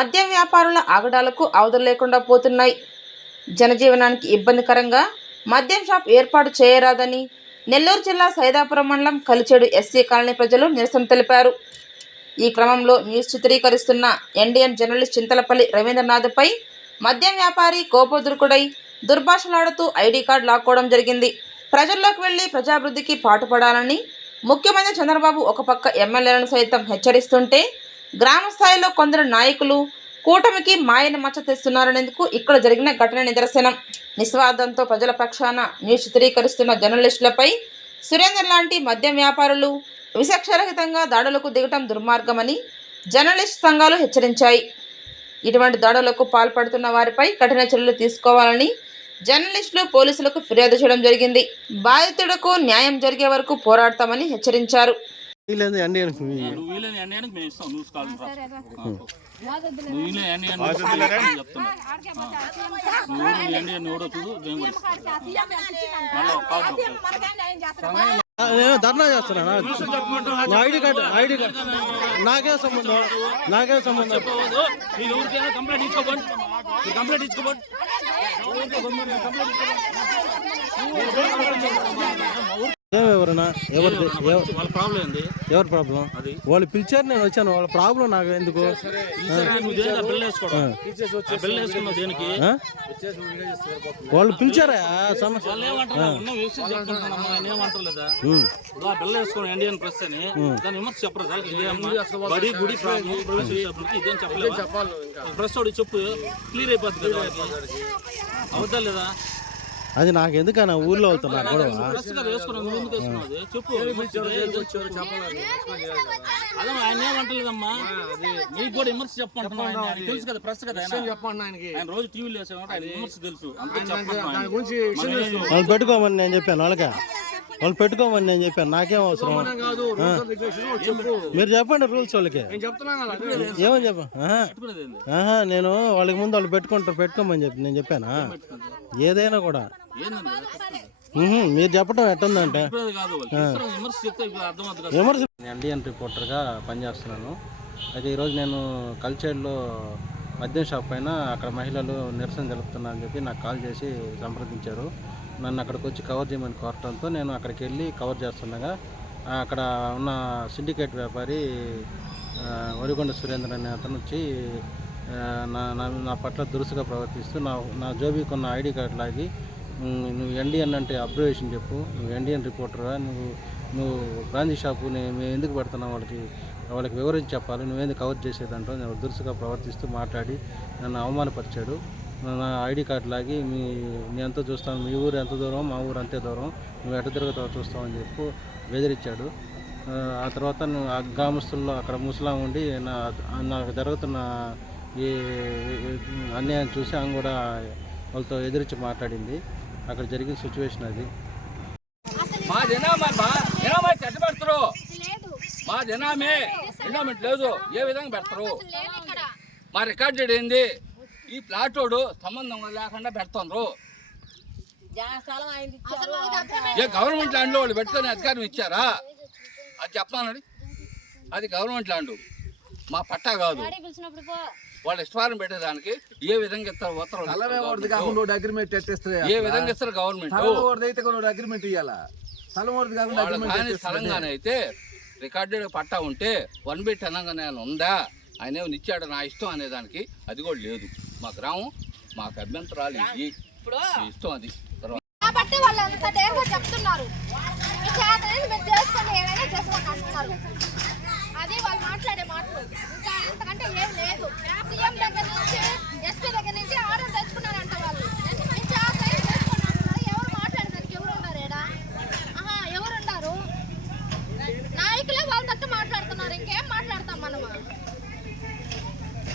మద్యం వ్యాపారుల ఆగడాలకు అవధులు లేకుండా పోతున్నాయి. జనజీవనానికి ఇబ్బందికరంగా మద్యం షాప్ ఏర్పాటు చేయరాదని నెల్లూరు జిల్లా సైదాపురం మండలం కలిచేడు ఎస్సీ కాలనీ ప్రజలు నిరసన తెలిపారు. ఈ క్రమంలో న్యూస్ చిత్రీకరిస్తున్న ఎన్డీఎన్ జర్నలిస్ట్ చింతలపల్లి రవీంద్రనాథ్పై మద్యం వ్యాపారి కోపోద్రుకుడై దుర్భాషలాడుతూ ఐడి కార్డు లాక్కోవడం జరిగింది. ప్రజల్లోకి వెళ్లి ప్రజాభివృద్ధికి పాటుపడాలని ముఖ్యమంత్రి చంద్రబాబు ఒక పక్క ఎమ్మెల్యేలను సైతం హెచ్చరిస్తుంటే, గ్రామ స్థాయిలో కొందరు నాయకులు కూటమికి మాయని మచ్చ తెస్తున్నారనేందుకు ఇక్కడ జరిగిన ఘటన నిదర్శనం. నిస్వార్థంతో ప్రజల పక్షాన న్యూస్ చిత్రీకరిస్తున్న జర్నలిస్టులపై సురేందర్ లాంటి మద్యం వ్యాపారులు విచక్షణరహితంగా దాడులకు దిగటం దుర్మార్గమని జర్నలిస్ట్ సంఘాలు హెచ్చరించాయి. ఇటువంటి దాడులకు పాల్పడుతున్న వారిపై కఠిన చర్యలు తీసుకోవాలని జర్నలిస్టులు పోలీసులకు ఫిర్యాదు చేయడం జరిగింది. బాధితులకు న్యాయం జరిగే వరకు పోరాడతామని హెచ్చరించారు. ధర్నా చేస్తున్నా ఐడి కార్డు నాకే సంబంధం ఎవరన్నా ఎవరి ప్రాబ్లం వాళ్ళు పిలిచారు, నేను వచ్చాను. వాళ్ళ ప్రాబ్లం నాకు ఎందుకు? వాళ్ళు పిలిచారా ఇండియన్ ప్రెస్ అని దాని విమర్శ చెప్పరు. ప్రెస్ చెప్పు క్లియర్ అయిపోతుంది కదా, అవుతా లేదా? అది నాకు ఎందుకన్నా ఊర్లో అవుతున్నా గొడవ. చెప్పు అదే ఆయన ఏమంటలేదమ్మా, మీకు కూడా విమర్శ చెప్పంటున్నా. తెలుసు కదా ప్రెస్ కదా, ఆయన రోజు టీవీలో వేసాడు, ఆయన విమర్శ తెలుసు. వాళ్ళు పెట్టుకోమని నేను చెప్పాను, వాళ్ళు పెట్టుకోమని నేను చెప్పాను. నాకేం అవసరం? మీరు చెప్పండి రూల్స్ వాళ్ళకి. ఏమని చెప్ప నేను వాళ్ళకి ముందు వాళ్ళు పెట్టుకోమని చెప్పి నేను చెప్పానా? ఏదైనా కూడా మీరు చెప్పడం ఎట్టుందంటే విమర్శ. ఎన్డీఎన్ రిపోర్టర్గా పనిచేస్తున్నాను. అయితే ఈరోజు నేను కల్చేడ్లో మద్యం షాప్ పైన అక్కడ మహిళలు నిరసన తెలుపుతున్నారని చెప్పి నాకు కాల్ చేసి సంప్రదించారు. నన్ను అక్కడికి వచ్చి కవర్ చేయమని కోరటంతో నేను అక్కడికి వెళ్ళి కవర్ చేస్తుండగా అక్కడ ఉన్న సిండికేట్ వ్యాపారి వరిగొండ సురేంద్ర అనే అతను వచ్చి నా పట్ల దురుసుగా ప్రవర్తిస్తూ నా జోబీకి ఉన్న ఐడి కార్డు లాగి, నువ్వు ఎన్డీఎన్ అంటే అబ్జర్వేషన్ చెప్పు, నువ్వు ఎన్డీఎన్ రిపోర్టర్గా, నువ్వు బ్రాంచీ షాపు మేము ఎందుకు పెడుతున్నావు, వాళ్ళకి వివరించి చెప్పాలి, నువ్వేందుకు కవర్ చేసేదంటో నేను దురుసుగా ప్రవర్తిస్తూ మాట్లాడి నన్ను అవమానపరిచాడు. నా ఐడి కార్డు లాగి నేను ఎంతో చూస్తాను, మీ ఊరు ఎంత దూరం మా ఊరు అంతే దూరం, నువ్వు ఎట తిరుగుతావు చూస్తావని చెప్పి బెదిరించాడు. ఆ తర్వాత ఆ గ్రామస్తుల్లో అక్కడ ముస్లాం ఉండి నాకు జరుగుతున్న ఈ అన్యాయం చూసి ఆమె కూడా వాళ్ళతో ఎదిరించి మాట్లాడింది. అక్కడ జరిగిన సిచ్యువేషన్ అది. మా జనామే ఎండోమెంట్ లేదు, ఏ విధంగా పెడతారు? మా రికార్డెడ్ ఏంది? ఈ ప్లాటోడు సంబంధం లేకుండా పెడుతున్నారు. ఏ గవర్నమెంట్ ల్యాండ్లో వాళ్ళు పెట్టుకునే అధికారం ఇచ్చారా? అది చెప్పానండి. అది గవర్నమెంట్ ల్యాండ్, మా పట్టా కాదు. వాళ్ళు ఇష్టం పెట్టేదానికి ఏ విధంగా ఇస్తారు? ఏ విధంగా ఇస్తారు గవర్నమెంట్? స్థలంగానే అయితే రికార్డెడ్ పట్టా ఉంటే 1/10 అనగానే ఉందా? ఆయన ఏమి ఇచ్చాడు నా ఇష్టం అనేదానికి అది కూడా లేదు. మా గ్రామం మాకు అభ్యంతరాలు ఇవి ఇష్టం. అది అది వాళ్ళు మాట్లాడే మాటలు అంతకంటే ఏం లేదు. సీఎం దగ్గర నుంచి ఎస్పీ దగ్గర నుంచి ఆర్డర్ తెచ్చుకున్నారంట వాళ్ళు. ఎవరు మాట్లాడడానికి ఎవరు ఉన్నారు? ఏడా ఎవరున్నారు? నాయకులే వాళ్ళ తట్టు మాట్లాడుతున్నారు. ఇంకేం మాట్లాడతాం మనము?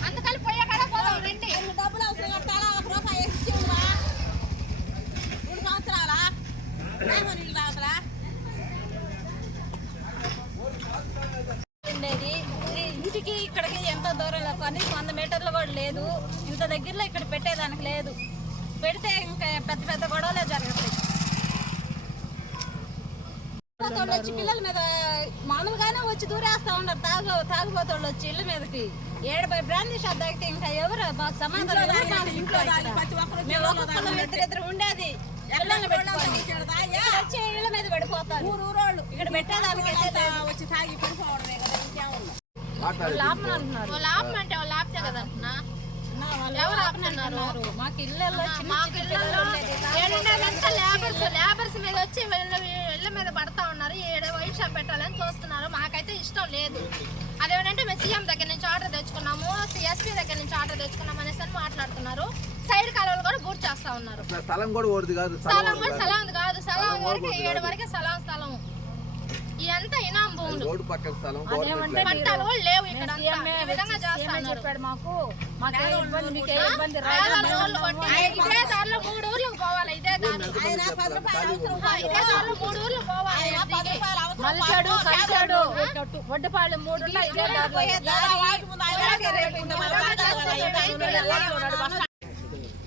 అందుకని పోయే కాడ పోదాం రండి. డబ్బులు అవసరం కట్టాలా? 1 రూపాయి ఇచ్చిందా? 3 సంవత్సరాలా? ఇంటికి ఇక్కడికి ఎంతో దూరంలో కనీసం 100 మీటర్లు కూడా లేదు. ఇంత దగ్గరలో ఇక్కడ పెట్టేదానికి లేదు. పెడితే ఇంకా పెద్ద గొడవలే జరుగుతాయి. తాగుబోతోళ్ళు వచ్చి పిల్లల మీద మామూలుగానే వచ్చి దూరేస్తా ఉన్నారు. తాగుబోతోళ్ళు వచ్చి ఇళ్ళ మీదకి ఏడపై బ్రాందీ షాప్ తాగితే ఇంకా ఎవరు మాకు సమాధానం ఇద్దరు ఉండేది వచ్చి ఇళ్ళ మీద పడిపోతారు. ఊరోళ్ళు ఇక్కడ పెట్టేదానికి వచ్చి తాగి పడిపోవడమే కదా, ఇంకేమన్నా లాభం అంటున్నారు. లాభం అంటే వాళ్ళు ఆపితే కదా అంటున్నా. ఎవరు ఆపుతున్నారు? మాకు ఇళ్ళల్లో లేబర్స్ మీద వచ్చి ఇళ్ళ మీద పడతా ఉన్నారు. ఏడో వైట్ షాప్ పెట్టాలని చూస్తున్నారు. మాకైతే ఇష్టం లేదు. అదేంటంటే మేము సీఎం దగ్గర నుంచి ఆర్డర్ తెచ్చుకున్నాము, ఎస్పీ దగ్గర నుంచి ఆర్డర్ తెచ్చుకున్నాము అనేసి అని మాట్లాడుతున్నారు. సైడ్ కాలువలు కూడా పూర్తి చేస్తా ఉన్నారు. స్థలం కూడా ఓడిది కాదు, స్థలం కూడా సలాం కాదు. సలాం వరకు 7 వరకే స్థలం. ఇదంతా ఇనాం భూములు, రోడ్డు పక్కన స్థలం, పంటలు కూడా లేవు ఇక్కడ. ఈ విధంగా చేస్తున్నారు. చెప్పాడు మాకు ఇదే దారిలో 3 ఊర్లకు పోవాలి. ఇదే దారిలో 3 ఊర్లకు పోవాలి. మల్చాడు కంచాడు వడ్డపాళ్ళు 3 ఇదే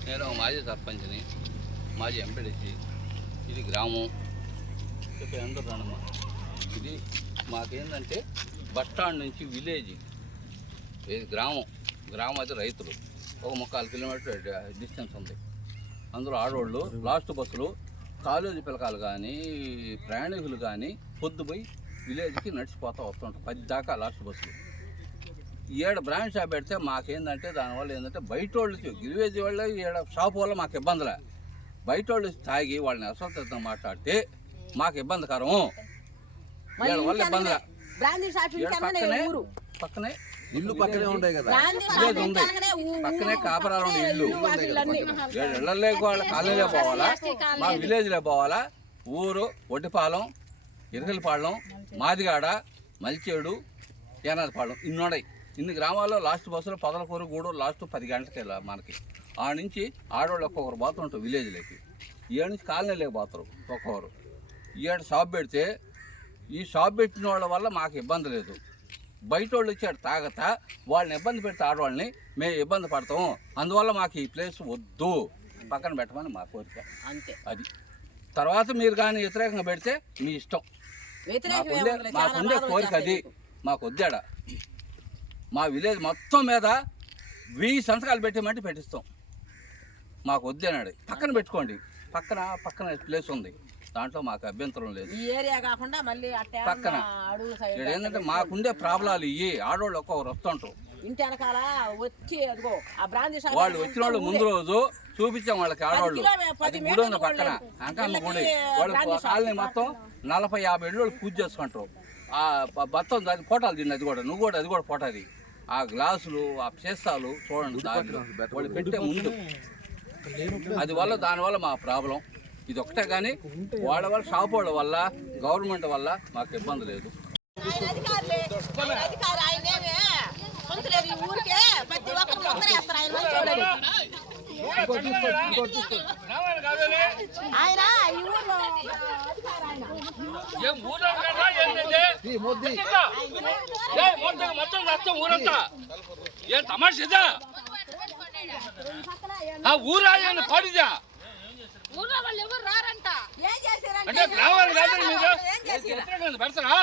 నేను మాజీ సర్పంచ్ని, మాజీ ఎంపీడీసీ. ఇది గ్రామం అందరూ రానమ్మా. ఇది మాకేంటంటే బస్టాండ్ నుంచి విలేజ్, ఇది గ్రామం అయితే రైతులు. ఒక 3/4 కిలోమీటర్ డిస్టెన్స్ ఉంది. అందులో ఆడవాళ్ళు లాస్ట్ బస్సులు, కాలేజీ పిల్లకాయలు కానీ ప్రయాణికులు కానీ పొద్దుపోయి విలేజ్కి నడిచిపోతూ వస్తుంటారు. 10 దాకా లాస్ట్ బస్సులు. 7 బ్రాంచ్ షాప్ పెడితే మాకేందంటే దానివల్ల ఏంటంటే బయట వాళ్ళు విలేజ్ వాళ్ళు 7 షాప్ వల్ల మాకు ఇబ్బందులే. బయట వాళ్ళు తాగి వాళ్ళని అసౌకర్యంగా మాట్లాడితే మాకు ఇబ్బందికరం. వీళ్ళ వల్ల ఇబ్బంది. పక్కనే ఇల్లు పక్కనే ఉంటాయి కదా, విలేజ్ ఉంది, పక్కనే కాపరాలు ఉండే ఇల్లు. ఇళ్ళల్లో వాళ్ళ కాలనీలో పోవాలా, మా విలేజ్లో పోవాలా. ఊరు ఒడ్డిపాలెం, ఇరకలపాలెం, మాదిగాడ, మల్చేడు, ఏనాదిపాలెం ఇన్నున్నాయి. ఇన్ని గ్రామాల్లో లాస్ట్ బస్సులో పొదలకూరు గూడూరు లాస్ట్ 10 గంటలకి మనకి. ఆ నుంచి ఆడవాళ్ళు ఒక్కొక్కరు పోతుంటారు విలేజ్లోకి. 7 నుంచి కాలనీలోకి పోతారు ఒక్కొక్కరు. 7 షాప్ పెడితే ఈ షాప్ పెట్టిన వాళ్ళ వల్ల మాకు ఇబ్బంది లేదు. బయట వాళ్ళు వచ్చాడు తాగతా వాళ్ళని ఇబ్బంది పెడితే ఆడవాళ్ళని మేము ఇబ్బంది పడతాము. అందువల్ల మాకు ఈ ప్లేస్ వద్దు, పక్కన పెట్టమని మా కోరిక అంతే. అది తర్వాత మీరు కానీ వ్యతిరేకంగా పెడితే మీ ఇష్టం. మాకుండే కోరిక అది. మాకు వద్దాడ మా విలేజ్ మొత్తం మీద 1000 సంతకాలు పెట్టేమంటే పెట్టిస్తాం. మాకు వద్దేనాడు. పక్కన పెట్టుకోండి, పక్కన ప్లేస్ ఉంది, దాంట్లో మాకు అభ్యంతరం లేదు. ఈ ఏరియా కాకుండా మళ్ళీ పక్కన ఏంటంటే మాకుండే ప్రాబ్లాలు ఇవి. ఆడవాళ్ళు ఒక్కొక్కరు వస్తుంటారు. ఇంటి వెనకాల వచ్చి అదిగో ఆ బ్రాందీ షాప్ వాళ్ళు వచ్చిన వాళ్ళు ముందు రోజు చూపించాం వాళ్ళకి. ఆడవాళ్ళు గుడి ఉంది పక్కన, అంకమ్మ గుడి. వాళ్ళు కాలనీ మొత్తం 40-50 ఏళ్ళు పూజ చేసుకుంటారు. ఆ బత్తం దాని ఫోటోలు తిండి. అది కూడా నువ్వు కూడా అది కూడా ఫోటోది. ఆ గ్లాసులు, ఆ చేస్తాలు చూడండి దాంట్లో వాళ్ళు పెట్టే ముందు. అది వల్ల దానివల్ల మా ప్రాబ్లం ఇది ఒకటే. కానీ వాళ్ళ షాప్ వాళ్ళ వల్ల గవర్నమెంట్ వల్ల మాకు ఇబ్బంది లేదు. ఏం తమాషా ఊరాయని పాడిదా ఊళ్ళో వాళ్ళు ఎవరు రారంట. అంటే గ్రామాలు కాదని మీరు పెడతారా?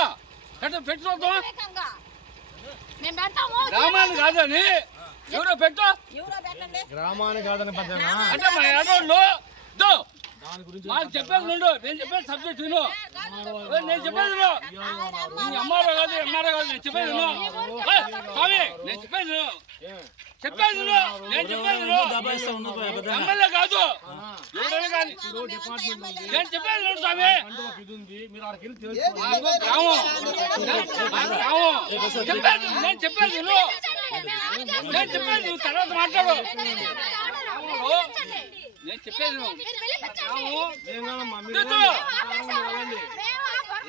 పెట్టి చూద్దాం. మేము పెడతాము. గ్రామాలు కాదని ఎవరో పెట్టు. గ్రామాన్ని కాదని అంటే మా ఆడవాళ్ళు మాకు చెప్పేది నుండు. నేను చెప్పేది సబ్జెక్ట్ విను. నేను చెప్పేది విను. అమ్మారో కాదు నేను చెప్పేది విను. స్వామి నేను చెప్పేది విను. నేను చెప్పేది ఎమ్మెల్యే కాదు ఎవరైనా కానీ నేను చెప్పేది విను స్వామి. నేను చెప్పేది విను. తర్వాత మాట్లాడు. నేను చెప్పేది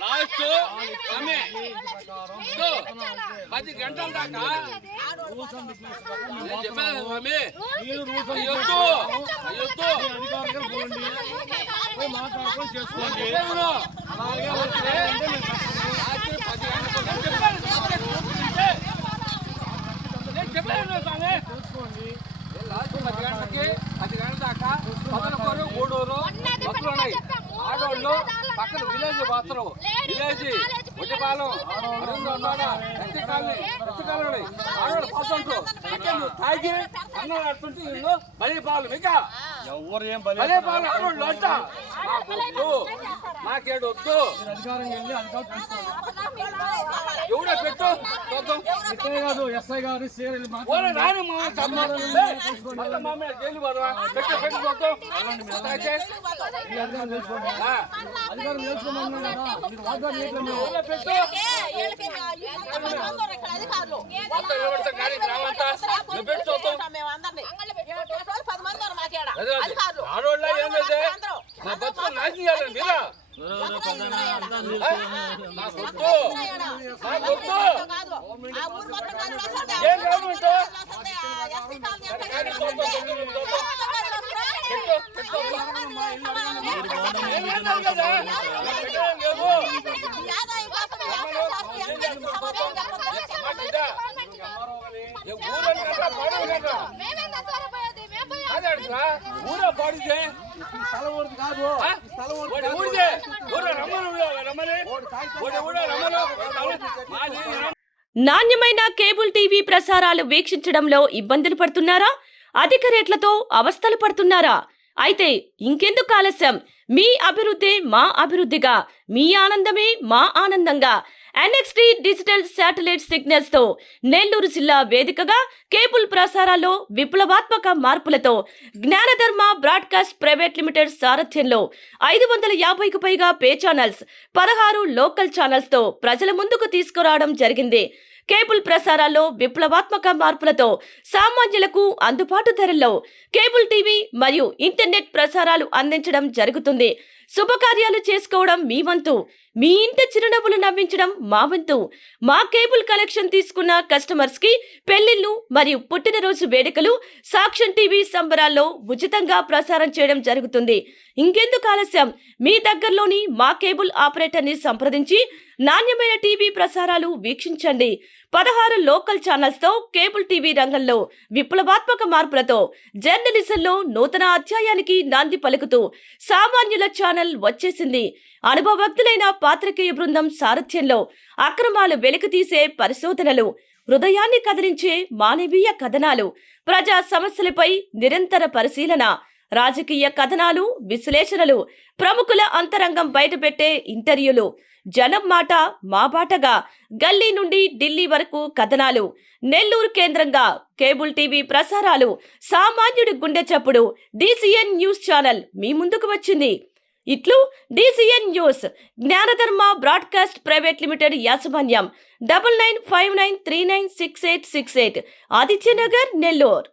లాస్ట్ 10 గంటల దాకా నేను చెప్పాను స్వామి. అయ్యొద్దు మాట్లాడుకొని చేసుకోండి. నేను చెప్పాను స్వామి. లాస్ట్ 10 గంటలకి 10 గంటల దాకా పొదలకూరు గూడూరు బస్సులు ఉన్నాయి. ఆడవాళ్ళు పక్కన విలేజ్ విలేజ్ పాత్ర విలేజ్ ఒడ్డిపాలెం అరుందోడ ఎస్సీ కాలనీ ఆడవాళ్ళు పోతుంటూ అంటే నువ్వు తాగి అన్నం ఆడుతుంటే ఇల్లు బలి పాలు మీకు ఎవరు ఏం బలి పాలు ఆడవాళ్ళు అంట మాకొద్దు మాకేడు వద్దు ఎవడో పెట్టు చూద్దాం కాదు ఎస్ఐ గారు సీరియల్ ఓరే రాని మామయ్య జైలు పోదా పెట్టు పెట్టు చూద్దాం ఆడోళ్ళ ఏం లేదు నా బతుకు నాశనం చేయాలండి మీరా మాకొద్దు ఏం గవర్నమెంట్ ఊరా పాడితే స్థలం ఊరిది కాదు స్థలం ఊరిదే ఊరా రమ్మని నాణ్యమైన కేబుల్ టీవీ ప్రసారాలు వీక్షించడంలో ఇబ్బందులు పడుతున్నారా? అధిక రేట్లతో అవస్థలు పడుతున్నారా? అయితే ఇంకెందుకు ఆలస్యం? మీ అభివృద్ధి మా అభివృద్ధిగా, మీ ఆనందమే మా ఆనందంగా NXT డిజిటల్ శాటిలైట్ సిగ్నల్స్ తో నెల్లూరు జిల్లా వేదికగా కేబుల్ ప్రసారాల్లో విప్లవాత్మక మార్పులతో జ్ఞానధర్మ బ్రాడ్కాస్ట్ ప్రైవేట్ లిమిటెడ్ సారథ్యంలో 550కు పైగా పే ఛానల్స్, 16 లోకల్ ఛానల్స్ తో ప్రజల ముందుకు తీసుకురావడం జరిగింది. కేబుల్ ప్రసారాల్లో విప్లవాత్మక మార్పులతో సామాన్యులకు అందుబాటు ధరల్లో కేబుల్ టీవీ మరియు ఇంటర్నెట్ ప్రసారాలు అందించడం జరుగుతుంది. శుభకార్యాలు చేసుకోవడం మీ వంతు, మీ ఇంటి చిరునవ్వులు నవ్వించడం మా వంతు. మా కేబుల్ కలెక్షన్ తీసుకున్న కస్టమర్స్ కి పెళ్లిళ్లు మరియు పుట్టినరోజు వేడుకలు సాక్ష్యం టీవీ సంబరాల్లో ఉచితంగా ప్రసారం చేయడం జరుగుతుంది. ఇంకెందుకు ఆలస్యం? మీ దగ్గరలోని మా కేబుల్ ఆపరేటర్ ని సంప్రదించి నాణ్యమైన టీవీ ప్రసారాలు వీక్షించండి. 16 లోకల్ ఛానల్స్ తో కేబుల్ టీవీ రంగంలో విప్లవాత్మక మార్పులతో జర్నలిజంలో నూతన అధ్యాయానికి నాంది పలుకుతూ సామాన్యుల ఛానల్ వచ్చేసింది. అనుభవజ్ఞులైన పాత్రికేయ బృందం సారథ్యంలో అక్రమాలు వెలికితీసే పరిశోధనలు, హృదయాన్ని కదిలించే మానవీయ కథనాలు, ప్రజా సమస్యలపై నిరంతర పరిశీలన, రాజకీయ కథనాలు, విశ్లేషణలు, ప్రముఖుల అంతరంగం బయటపెట్టే ఇంటర్వ్యూలు, జనం మాట మా బాటగా గల్లీ నుండి ఢిల్లీ వరకు కథనాలు, నెల్లూరు కేంద్రంగా కేబుల్ టీవీ ప్రసారాలు, సామాన్యుడి గుండె చప్పుడు DCN న్యూస్ ఛానల్ మీ ముందుకు వచ్చింది. ఇట్లు DCN news, జ్ఞానధర్మ broadcast private limited యాజమాన్యం, 9959396868, ఆదిత్యనగర్, నెల్లూరు.